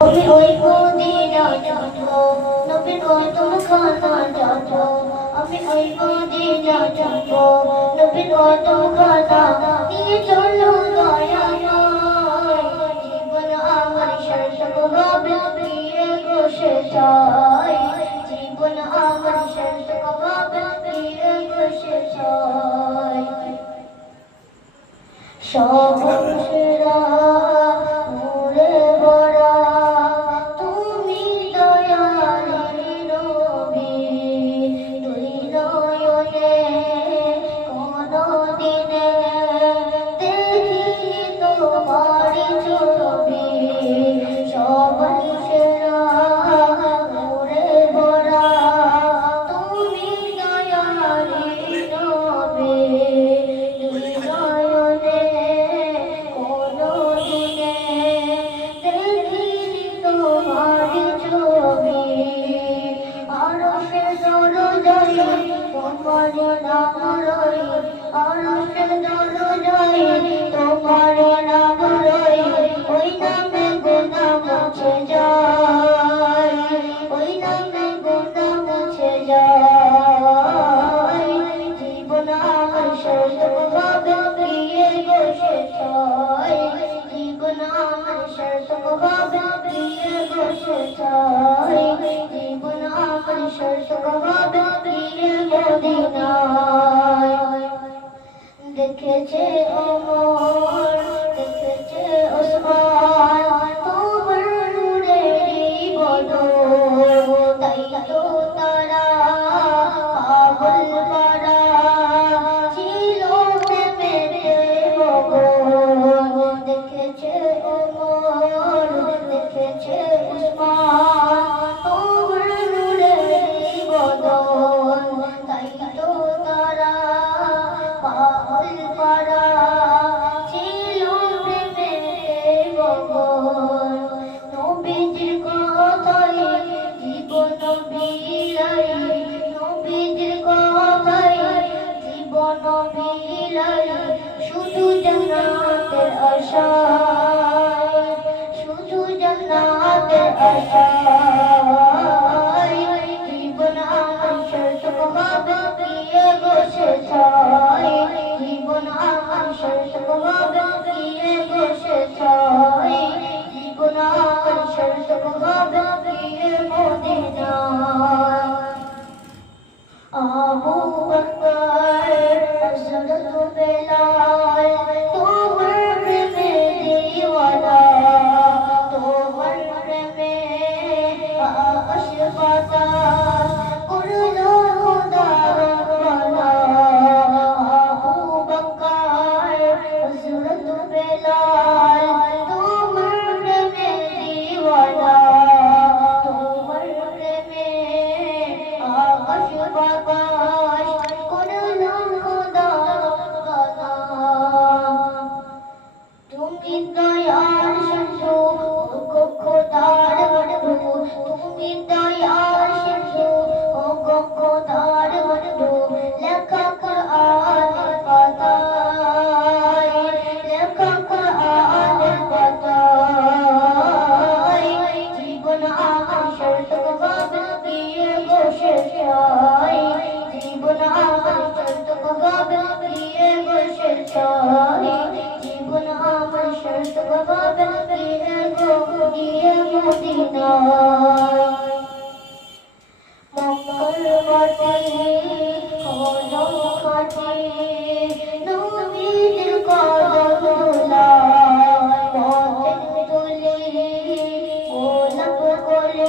আমি ওই মদিনা যাব নবী গো তোমাখানা যাব আমি ওই মদিনা যাব নবী গো তোমাখানা নিয়ে চলো দয়াময় জীবন আমার সার্থক হবে প্রিয় গো সেটাই জীবন আমার সার্থক হবে প্রিয় গো সেটাই সব সেরা নূরে ভরা তুমি দয়ালের নবী দুই নয়নে কোনদিনে দেখিনি তোমারি ছবি সব সেরা নূরে ভরা তুমি দয়ালের নবী দুই নয়নে তোমারি ছবি আরশে দরজায় তোমার নাম রই আরশে দরজায় তোমার নাম রই ওই নামে গুনাহ মুছে যায় ওই নামে গুনাহ মুছে যায় জীবন আমার সার্থক হবে প্রিয় গো সেটাই জীবন আমার সার্থক হবে প্রিয় গো সেটাই জীবন আমার সার্থক হবে প্রিয় মদিনায় দেখেছে ওমর দেখেছে ওসমান তোমার নূরেরই বদর তাই তো তারা পাগল পারা ছিল প্রেমেতে মগন দেখেছে ওমর দেখেছে ওসমান তোমার নূরেরই বদর তাই তো তারা পাগল পারা ছিল প্রেমেতে মগন নবীজির কথায় জীবন বিলাই নবীজির কথায় জীবন বিলাই শুধু জান্নাতের আশায় শুধু জান্নাতের আশায় জীবন আমার সার্থক হবে প্রিয় গো সেটাই জীবন আমার সার্থক হবে প্রিয় গো সেটাই জীবন আমার সার্থক হবে প্রিয় মদিনায় আবু বকর হযরত বেলাল তোমার প্রেমে দিওয়ানা তোমার প্রেমে আকাশ বাতাস করলো খোদা রব্বানা আবু বকর হযরত বেলাল তোমার প্রেমে দিওয়ানা তোমার প্রেমে আকাশ বাতাস করলো খোদা রব্বানা তুমি দয়ার সিন্ধু গো খোদার বন্ধু তুমি দয়ার সিন্ধু গো খোদার বন্ধু লেখা কোরআনের পাতায় লেখা কোরআনের পাতায় জীবন আমার সার্থক হবে প্রিয় গো সেটাই জীবন আমার সার্থক হবে প্রিয় গো সেটাই জীবন আমার সার্থক হবে প্রিয় গো মদিনায় মক্কার মাটি হলো খাঁটি নবীর কদম ধুলায় পথের ধুলি গোলাপ কলি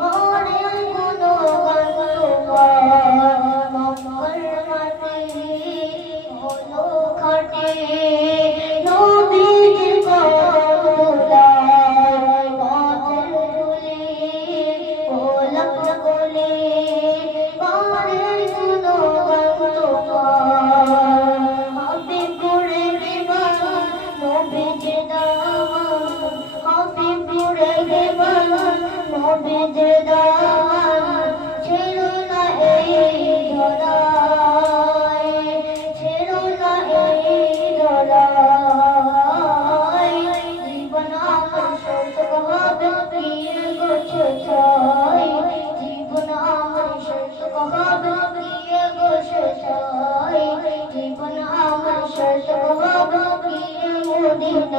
করে গুণগান তোমার মক্কার মাটি হলো খাঁটি নবীর কদম ধুলায় পথের ধুলি গোলাপ কলি করে গুণগান তোমার হাবিবুরে বিমান নবীজির দামান হাবিবুরে বিমান নবীজির দামান ছিল না এই ধরায় ছিল না এই ধরায় জীবন আমার সার্থক হবে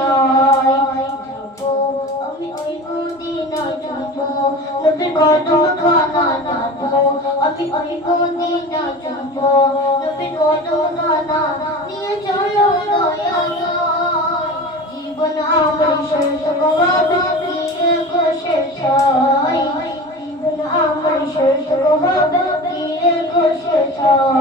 নাই যাবো আমি ওই মদিনায় যাবো নবীর কদম খানা যাবো আমি ওই মদিনায় যাবো নবীর কদম খানা নিয়ে চলো দয়াল জীবন আমার শেষ হবে গিয়ে গো শেষ হয় জীবন আমার শেষ হবে গিয়ে গো শেষ হয়